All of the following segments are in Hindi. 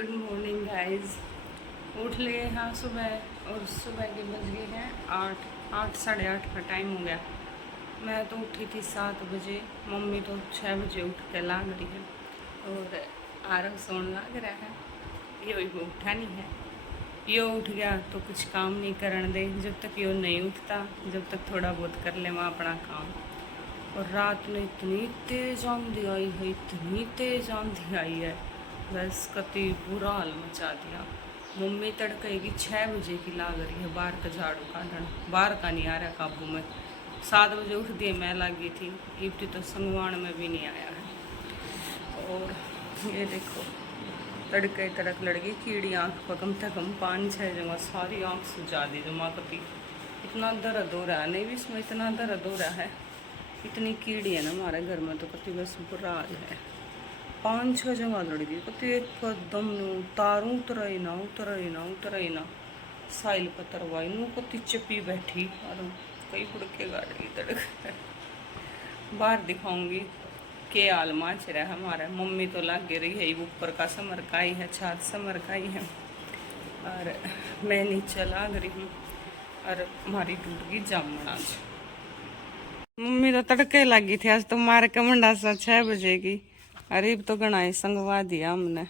Good morning guys. उठ लिए हाँ सुबह, और सुबह के बज गए हैं 8 साढ़े 8 का टाइम हो गया। मैं तो उठी थी 7 बजे, मम्मी तो 6 बजे उठ के लाग रही है और आरव सोने लग रहा है। यो वो उठा नहीं है, यो उठ गया तो कुछ काम नहीं करने दे जब तक यो नहीं उठता, जब तक थोड़ा बहुत कर ले वहाँ अपना काम। और रात में इतनी तेज आंधी आई है, इतनी तेज आंधी आई है, बस कति बुरा हाल मचा दिया। मम्मी तड़केगी 6 बजे की लाग रही है बाहर का झाड़ू काटन, बाहर का नहीं आ रहा काबू में। 7 बजे उठ दिए, मैं लगी थी इब्ती तो संगवान में भी नहीं आया है। और ये देखो तड़के तड़क लड़की कीड़ी आँख पर कम से कम 5-6 जगह सारी आँख सुझा दी। जो माँ कति इतना दर्द हो रहा है, नहीं भी इसमें इतना दर्द हो रहा है, इतनी कीड़ी है ना हमारे घर में तो कति बस बुरा हाल है। 5-6 जगह लड़ गई कति एकदम तारू उतर ना साइल पतरवाई नू कति चपी बैठी और कई बुड़के गाड़ी तड़क बाहर दिखाऊंगी के हाल माच रहा है हमारा। मम्मी तो लग रही है ऊपर का समर का ही है, छात समर का ही है, और मैं नीचे लाग रही हूँ और हमारी टूट गई जामुन। आज मम्मी तो तड़के लगी थी, आज तो मार के मंडा सा 6 बजे की। अरे तो गणाए संगवा दिया हमने,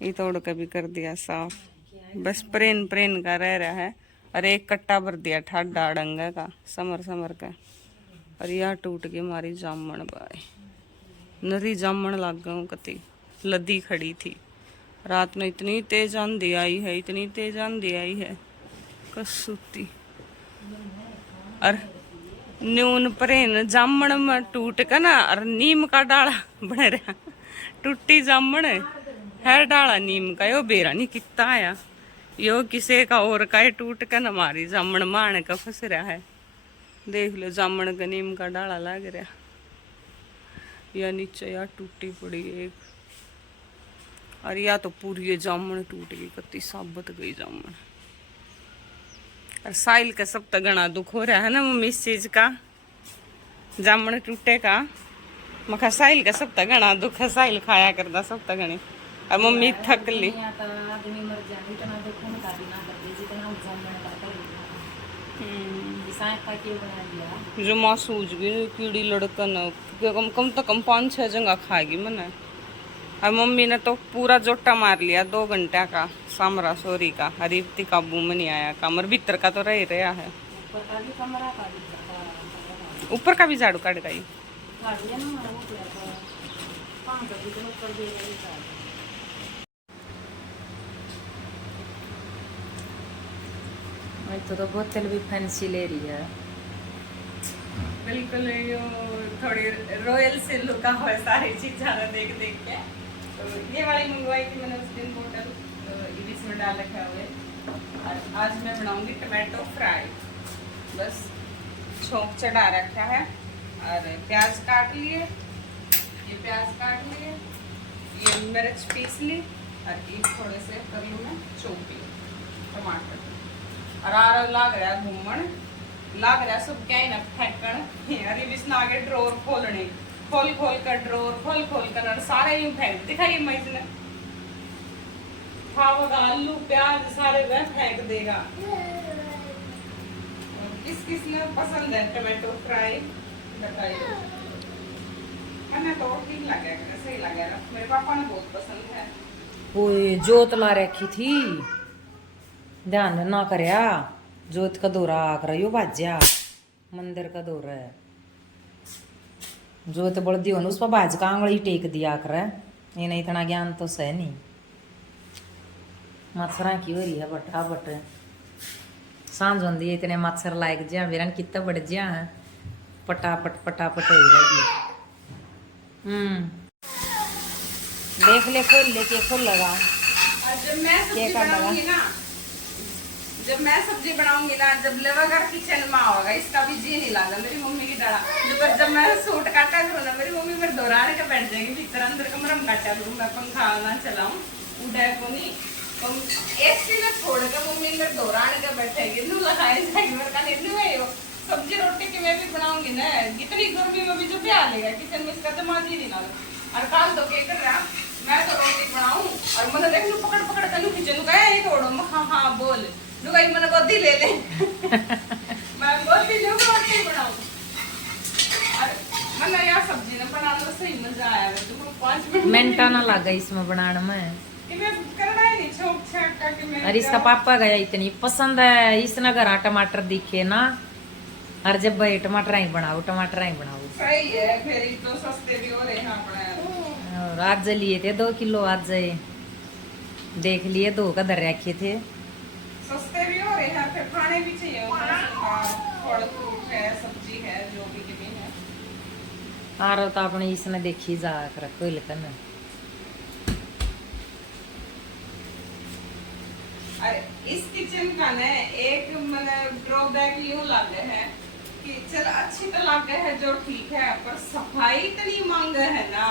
ये तोड़ के भी कर दिया साफ, बस प्रेन प्रेन का रह रहा है। और एक कट्टा भर दिया ठाडा डंगा का समर का। और यह टूट गई हमारी जामन बाय, नरी जामन लग गई कति लदी खड़ी थी। रात में इतनी तेज आंधी आई है, इतनी तेज आंधी आई है कसूती। और न्यून परेन जामन में टूट के ना, और नीम का डाला बने रहा, टूटी जामन है डाला नीम का, यो बेरा नहीं कितना आया, यो किसे का और का टूट के ना हमारी जामन मान का फंस रहा है। देख लो जामन का नीम का डाला लग रहा, या नीचे या टूटी पड़ी एक, और या तो पूरी जामन टूट गई, कति साबत गई जामन। और साइल का सब तक घना दुख हो रहा है ना मम्मी इस चीज का, जामन टूटे का। मखा साइल का सब तक घना दुख है, साइल खाया करता सब तक घनी। और मम्मी थक ली। जो माँ सूझ गई कीड़ी लड़कन, कम तो कम 5-6 जगह खाएगी मैंने। और मम्मी ने तो पूरा जोटा मार लिया 2 घंटा का सामरा सोरी का, हरीबती काबू में नहीं आया। कमर भीतर का तो रह रहा है, ऊपर का भी झाड़ू काट गई। तो बोतल भी फैंसी ले रही है, बिल्कुल यो थोड़ी रॉयल से लुका हुआ है सारी चीज ज़्यादा देख देख के। तो ये वाली मंगवाई थी मैंने उस दिन बोतल, तो इसमें डाल रखा हुआ है। और आज मैं बनाऊंगी टमाटो फ्राई, बस छोंक चढ़ा रखा है। और प्याज काट लिए, ये प्याज काट लिए, ये मिर्च पीस ली, और ये थोड़े से कर लूँ मैं चौकी टमाटर। और आर लाग रहा घूमन, लाग रहा सब क्या ही ना फेंकण। अरे बिस्ना आगे ड्रोर खोलने, खोल कर ड्रोर खोल कर और सारे यूं फेंक दिखाइए। मैं इसने खावगा आलू प्याज सारे वह फेंक देगा। किस किस ने पसंद है टमाटो फ्राई बताइए। हमें तो ठीक लगेगा, सही लगेगा, मेरे पापा ने बहुत पसंद है। ओए जोत ला रखी थी, ध्यान ना करया, जोत का दौरा आकर यो बाज्या मंदिर का दौरा है। जोत बड़दी हो उस पर बाज का आंगली टेक दिया कर, ये नहीं इतना ज्ञान तो सह नहीं। मच्छर की हो रही है बटा बट, सांझ होंगी इतने मच्छर लायक ज्या मेरा कितना बढ़ ज्या है, पटापट हो रहेगी। देख ले खोल लेके खोल लगा। जब मैं सब्जी बनाऊंगी ना, जब लेवागर किचन में होगा, इसका भी जी नहीं लगा मेरी मम्मी की डरा। जब मैं सूट काटा करूँ ना, मेरी मम्मी मेरे दोहराने के बैठ जाएगी भीतर, अंदर कमरा में काटा करूँ, मैं पंखा ना चलाऊँ उड़ा को नहीं, एसी में छोड़ के मम्मी मेरे दोहराने के बैठेगी, नू लगाए जाएगी मेरे का नहीं। सब्जी रोटी की मैं भी बनाऊंगी ना, इतनी गर्मी में भी जो प्यार लेगा किचन में, इसका दिमाग ही नहीं लगा। और काम तो क्या कर रहा, मैं तो रोटी बनाऊं और मैंने देख लू पकड़ पकड़ कर लू खींचे नु कहे तोड़ो हाँ हाँ बोल लू कहीं मैंने गोदी ले ले मैं गोदी लूँ रोटी बनाऊँ अरे मैंने यार सब्जी ने बनाने में सही मजा आया तुमको 5 मिनट मिनटा ना लगा इसमें बनाने में और इसका पापा गया इतनी पसंद है इसने घर टमाटर दिखे ना और जब भाई टमाटर ही बनाओ सही है फिर ये तो सस्ते भी हो रहे हैं अपने और आज लिए थे 2 किलो आज देख लिए 2 का दर रखे थे सस्ते भी हो रहे हैं फिर खाने भी चाहिए फल फ्रूट है सब्जी है जो भी है आ रहा तो अपने इसने देखी जा कर कोई लेकर अरे इस किचन का ना एक मतलब ड्रॉबैक यूं लगे है कि चल अच्छी तो लगे है जो ठीक है पर सफाई इतनी मांग है ना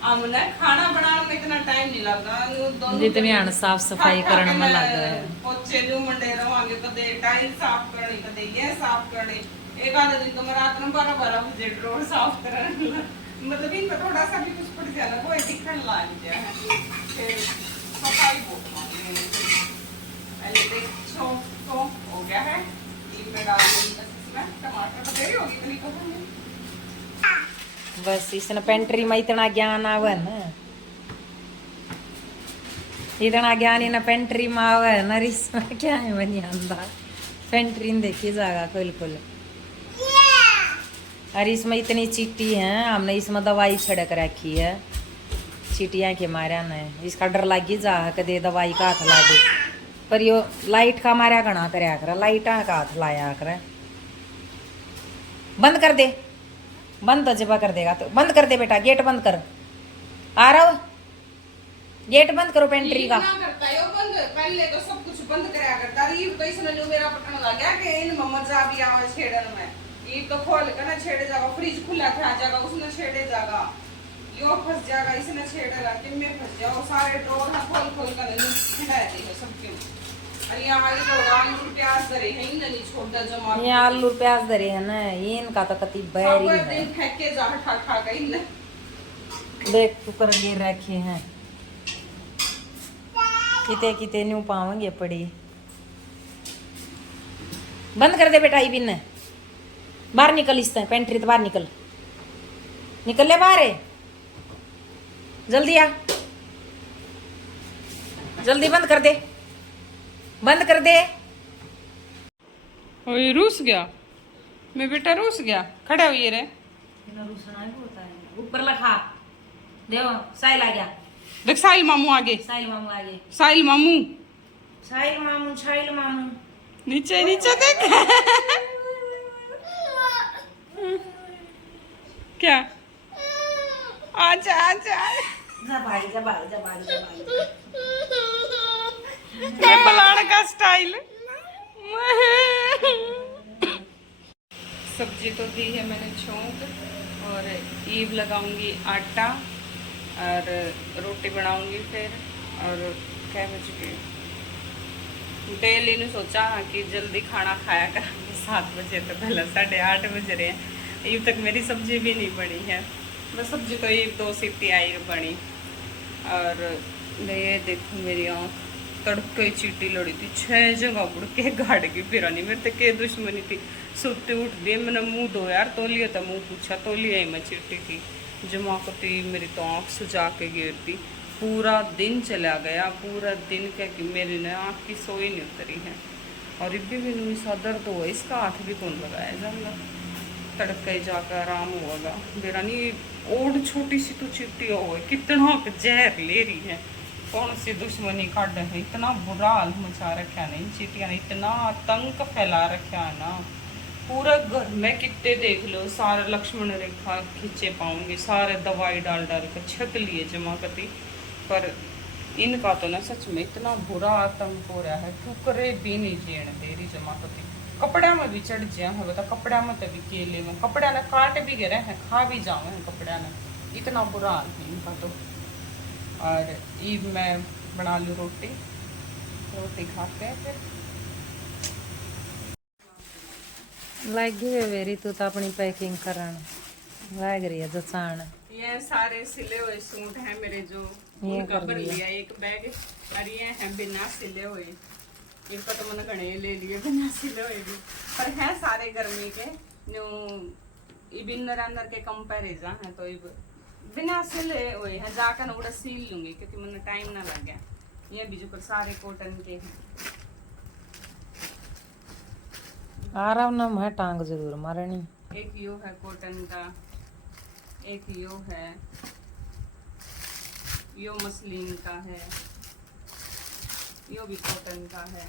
हमने खाना बनाने में इतना टाइम नहीं लगता जितनी साफ सफाई करने में लग है पोछे जो मंडे रवांगे कदे टाइल साफ करनी कदे ये साफ करनी एक आधे दिन तो मैं रात में 12 बजे ड्रॉर साफ करने मतलब इनका थोड़ा सा भी कुछ पड़ जाना वो दिखने लग जाए फिर सफाई बहुत पहले देखो तो हो गया है इसमें डाल दूंगी बस इसमें टमाटर तो देरी होगी इतनी तो बस इसने पेंट्री में इतना ज्ञान आवे ना इतना ज्ञान इन पेंट्री में आवे ना इसमें क्या है बनी आंदा पेंट्री देखी जाएगा बिल्कुल और इसमें इतनी चीटी है हमने इसमें दवाई छिड़क रखी है चीटियाँ के मारा ने इसका डर लगी जा कदे दवाई का हाथ ला दे पर यो लाइट का मारा गणा करया कर लाइट का हाथ लाया कर बंद कर दे बंद तो जब कर देगा तो बंद कर दे बेटा गेट बंद कर आ रहा हो गेट बंद करो पेंट्री का करता है बंद पहले तो सब कुछ बंद कराया करता ये तो इसने जो मेरा पटन लग गया कि इन मम्मद जा भी आवे छेड़न में ये तो खोल के ना छेड़े जाएगा फ्रिज खुला था जाएगा उसने छेड़े जाएगा यो फंस जाएगा इसने छेड़ेगा कि मैं फंस जाओ सारे ड्रॉर ना खोल खोल कर खिला दी सब क्यों अरे यहाँ ये लोग आलू प्याज दरे हैं इन नहीं छोड़ जमा ये आलू प्याज दरे है ना इनका तो कति बैरी है दिन फेंक के जा ठा ठा गई ने देख कुकर गिर रखे हैं किते किते न्यू पावेंगे पड़ी बंद कर दे बेटा ये बिन बाहर निकल इससे पेंट्री तो बाहर निकल निकल ले बाहर जल्दी आ जल्दी बंद कर दे बंद कर दे ओए रूस गया मैं बेटा रूस गया खड़ा हुई रे ऊपर लखा देव साइल आ गया देख साहिल मामू आगे साइल मामू आ गए साहिल मामू साइल मामू नीचे नीचे देख क्या आजा आजा जा भाई ये बलाड़ का स्टाइल सब्जी तो दी है मैंने छोंक और ईव लगाऊंगी आटा और रोटी बनाऊंगी फिर और क्या बज गए डेली ने सोचा कि जल्दी खाना खाया करेंगे 7 बजे तो पहले 8:30 बज रहे हैं ईव तक मेरी सब्जी भी नहीं बनी है बस सब्जी तो ईव 2 सीटी आई बनी और ये देखो मेरी आँख तड़के चीटी लड़ी थी 6 जगह बुड़ के गाड़ की फिर नहीं मेरे तक के दुश्मनी थी सुबह उठ दी मैंने मुंह धो यार तो लिया था मुंह पूछा तो लिया ही मैं चीटी थी जमा करती मेरी तो आँख सुझा के गिरती पूरा दिन चला गया पूरा दिन क्या कि मेरी ने आँख की सोई नहीं उतरी है और इब्बी भी नहीं सा दर्द हुआ इसका हाथ भी कौन लगाया जाएगा तड़के जाकर आराम होगा मेरा नहीं ओढ़ छोटी सी तो चिट्टी हो गई कितना जहर ले रही है कौन सी दुश्मनी काट है इतना बुरा हाल मचा रखा है इन चीटियां ने इतना आतंक फैला रखा है ना पूरा घर में कितने देख लो सारे लक्ष्मण रेखा खींचे पाऊंगी सारे दवाई डाल डाल कर छक लिए जमा करती पर इनका तो ना सच में इतना बुरा आतंक हो रहा है टुकड़े भी नहीं जीण दे रही जमा करती कपड़ा में भी चढ़ जाए है बता कपड़ा में तो भी केले में कपड़ा ने काट भी गिरे हैं खा भी जाओ हैं कपड़ा ने इतना बुरा हाल है इनका तो और ईद मैं बना लूँ रोटी खाते हैं फिर लगी है मेरी तू तो अपनी पैकिंग करन लग रही है जचान ये सारे सिले हुए सूट हैं मेरे जो ये उनका कर भर लिया। लिया एक बैग। और ये है बिना सिले हुए, इनका तो मैंने घने ले लिए बिना सिले हुए भी, पर है सारे गर्मी के न्यू इबिनर अंदर के कंपैरिजन है, तो इब बिना सिले हुए हैं जाकर उड़ा सील लूंगी क्योंकि मैंने टाइम ना लग गया। ये भी जो सारे कॉटन के हैं। आराम ना मैं टांग जरूर मारनी। एक यो है कॉटन का, एक यो है, यो मसलिन का है, यो भी कॉटन का है,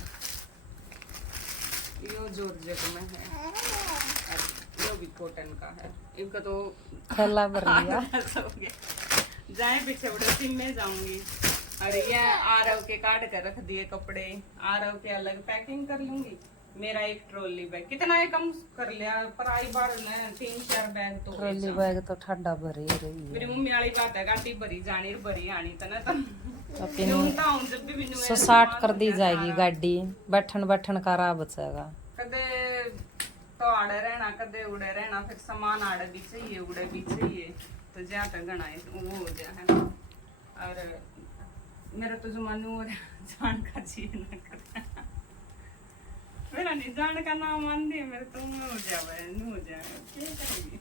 यो जॉर्जेट में है, और यो भी कॉटन का है। इनका तो थैला भर लिया। आधा हो गया। जाए पीछे बड़े सिम में जाऊंगी। और ये आरव के काट कर रख दिए कपड़े, आरव के अलग पैकिंग कर लूंगी। मेरा एक ट्रॉली बैग कितना है कम कर लिया, पर आई बार ने 3-4 बैग तो ट्रॉली बैग तो ठंडा भरी रही मेरी है। मम्मी वाली बात है, गाड़ी भरी जानी भरी आनी तना तो अपनी न्यूनता हूं जब भी बिनु 160 कर दी जाएगी गाड़ी, बैठन बैठन का राह बचेगा। कदे तो आड़े रहना कदे उड़े रहना, फिर सामान आड़े भी चाहिए उड़े भी चाहिए, तो जा तक गना वो हो गया है ना। और मेरा तो जमानू हो रहा जान का जी ना कर मेरा नहीं जान का नाम मान दिए मेरे तो मुंह हो जावे नु हो जाए क्या करेंगे।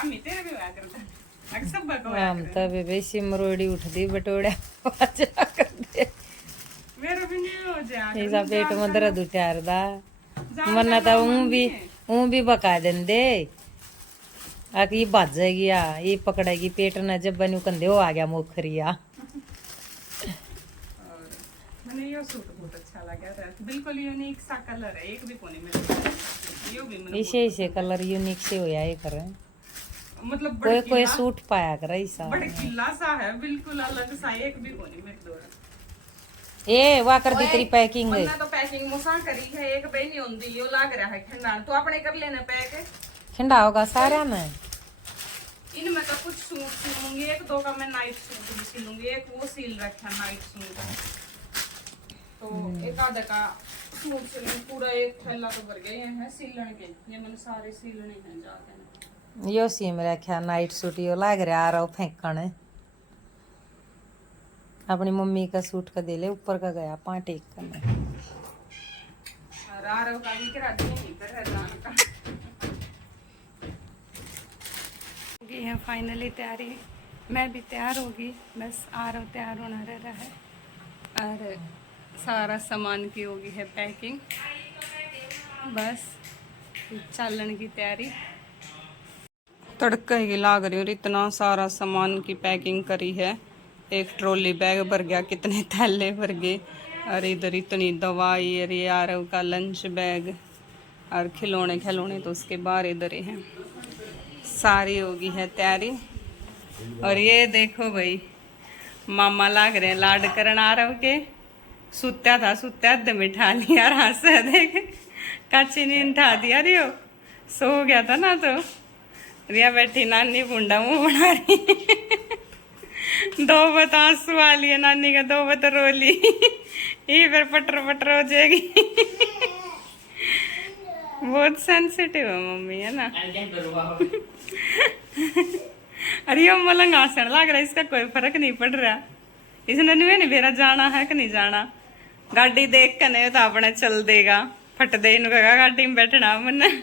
अम्मी तेरे भी हुआ करता अगर सब बकवास हम तब वैसी मरोड़ी उठ दी बटोड़ा बाजा कर दे। मेरा भी नहीं हो जाए ऐसा पेट में दर्द उठार दा मन्ना तो ऊं भी बका देंदे आके ये बाज जाएगी या ये पकड़ेगी पेट न जब बनी कंधे हो आ गया मोखरिया। मैंने ये सूट बहुत अच्छा लगा था, बिल्कुल यूनिक सा कलर है, एक भी कोने में यो भी मैंने इसे कलर यूनिक से होया ये करे मतलब कोई कोई सूट पाया कर ऐसा बड़ा किला सा है, बिल्कुल अलग सा, एक भी कोने में दो ए वा कर दी तेरी पैकिंग वरना तो पैकिंग मुसा करी है, एक बे नहीं होंदी यो लग रहा है खंडान, तो अपने कर लेना पैक। खिंडा होगा सारा में। इनमें तो कुछ सूट सिलूंगी, एक दो का मैं नाइट सूट भी सिलूंगी, एक वो सील रखा नाइट सूट, तो एक आधा का सूट सिलूंगी, पूरा एक थैला तो भर गए हैं सिलन के, ये मैंने सारे सिलने हैं जाके। यो सीम रखा नाइट सूट यो लाग रहा आ रहा फेंकने। अपनी मम्मी का सूट का दे ले ऊपर का गया पांट एक करने और आरव का भी करा दिए नहीं कर जान का होगी है फाइनली तैयारी, मैं भी तैयार होगी, बस आरव तैयार होना रह रहा है और सारा सामान की होगी है पैकिंग, बस चालन की तैयारी। तड़का ही लाग रही हूँ, इतना सारा सामान की पैकिंग करी है, एक ट्रॉली बैग भर गया, कितने थैले भर गए, और इधर इतनी दवाई, और ये आरव का लंच बैग और खिलौने खिलौने तो उसके बाहर इधर ही हैं, सारी होगी है तैयारी। और ये देखो भाई मामा लाग रहे हैं लाड करन आरव के, सुत्या था सुत्या दम बिठा लिया, हंस देख काची नींद उठा दिया, रियो सो गया था ना, तो रिया बैठी नानी बुंडा मुंह बना रही दो बत आंसू आ लिए नानी का, दो बत रो ली ये फिर पटर पटर हो जाएगी बहुत सेंसिटिव है मम्मी है ना अरे ये मलंग आसन लग रहा है, इसका कोई फर्क नहीं पड़ रहा, इसने नहीं मेरा जाना है कि नहीं जाना, गाड़ी देख कर नहीं तो अपने चल देगा, फट दे इनको गाड़ी में बैठना मन है।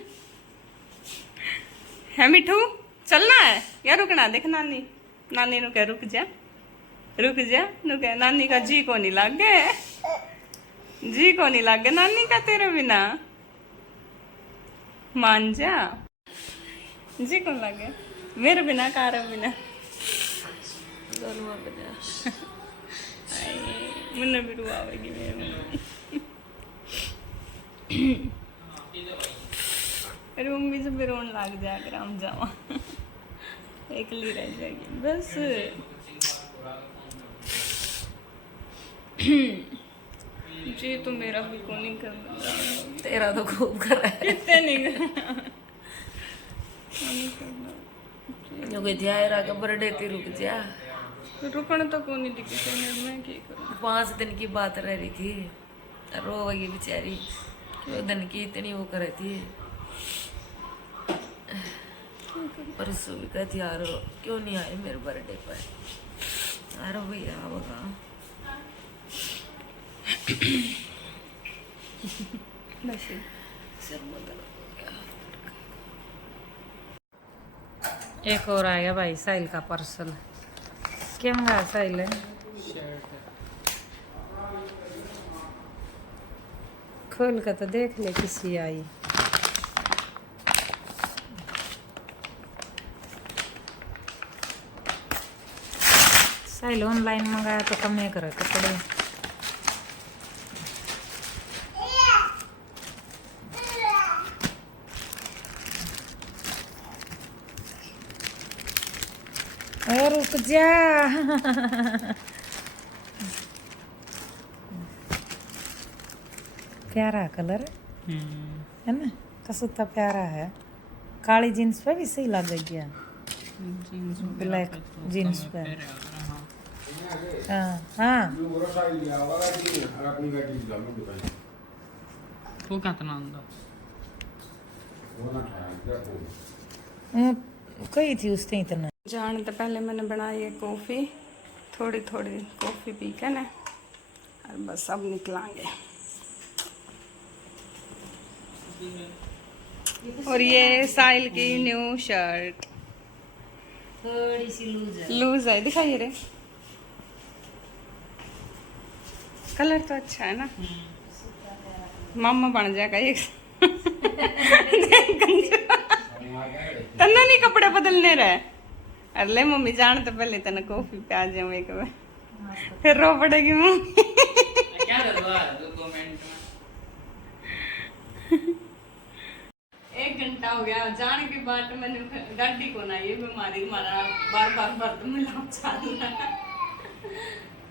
मिठू चलना है या रुकना, देख नानी नानी नु कह रुक जा नु कह, नानी का जी को नहीं लागे, जी को नहीं लागे नानी का तेरे बिना, मान जा जी को लागे मेरे बिना कार बिना मुन्ने भी रुआवेगी मेरे मम्मी अरे मम्मी से भी रोन लग जाए अगर हम जावा एकली रह जाएगी बस। जी तो मेरा भी को नहीं कर रहा, तेरा तो खूब कर रहा है, कितने नहीं कर जो कोई ध्यान के बर्थडे ती रुक जा, रुकने तो को नहीं दिखी से मैं क्या करूँ। 5 दिन की बात रह रही थी, रोवेगी बेचारी, वो दिन की इतनी वो कर थी, परसों भी कहती यार क्यों नहीं आए मेरे बर्थडे पर, अरे भैया बघा बस एक और आ गया भाई साहिल का पार्सल। क्या मंगाया साहिल है? खोल कर तो देख ले किसी आई। साहिल ऑनलाइन मंगाया तो कम नहीं करे कपड़े। और रुक जा प्यारा कलर है ना, कसूता प्यारा है। काली जीन्स पे भी सही लग गया, ब्लैक जीन्स पे। हाँ हाँ वो कितना आंदा कही थी उसने इतना। जाने तो पहले मैंने बनाई है कॉफ़ी, थोड़ी थोड़ी कॉफ़ी पी के ना, और बस अब निकलांगे। और ये साहिल की न्यू शर्ट थोड़ी सी लूज है, दिखाइए रे। कलर तो अच्छा है ना, मामा बन जाएगा एक तन्ना नहीं कपड़े बदलने रहे। अरे ले मम्मी जान तो पहले तना कॉफी पे आ जाऊँ एक बार, फिर रो पड़ेगी मम्मी। क्या करवा 2 मिनट में। 1 घंटा हो गया जाने के बाद मैंने गाड़ी को ना ये बीमारी मारा बार बार बर्द मिला चाल रहा।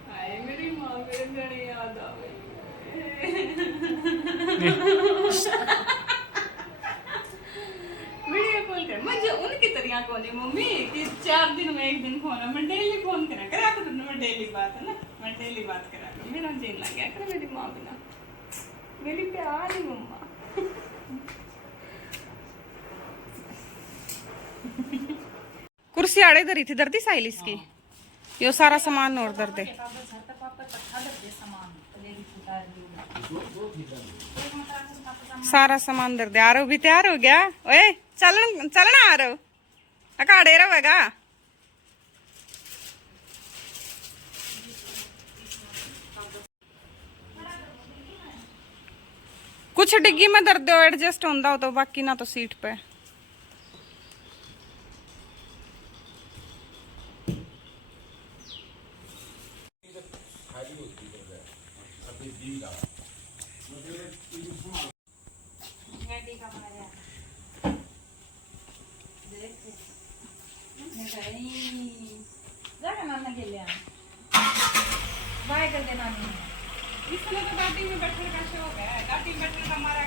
हाय मेरी माँ मेरे घड़ी याद आ गई। वीडियो कॉल कर मुझे उनकी तरह कौन है मम्मी कि 4 दिन में 1 दिन फोन है, मैं डेली फोन करा करूँ ना, मैं डेली बात है ना, मैं डेली बात करा करूँ। मेरा जीन लग गया कर मेरी माँ बिना, मेरी प्यारी मम्मा। कुर्सी आड़े धरी थी, दर्दी साइल इसकी, यो सारा सामान और दर दे। सारा सामान दर दे। आरो भी तैयार हो गया? ओए चलना आरो अकाड़े रहेगा। कुछ डिग्गी में दर्द हो एडजस्ट होता हो तो, बाकी ना तो सीट पे। बाय कर देना। इसमें तो गाड़ी में बैठने का शौक है, गाड़ी में बैठने का हमारा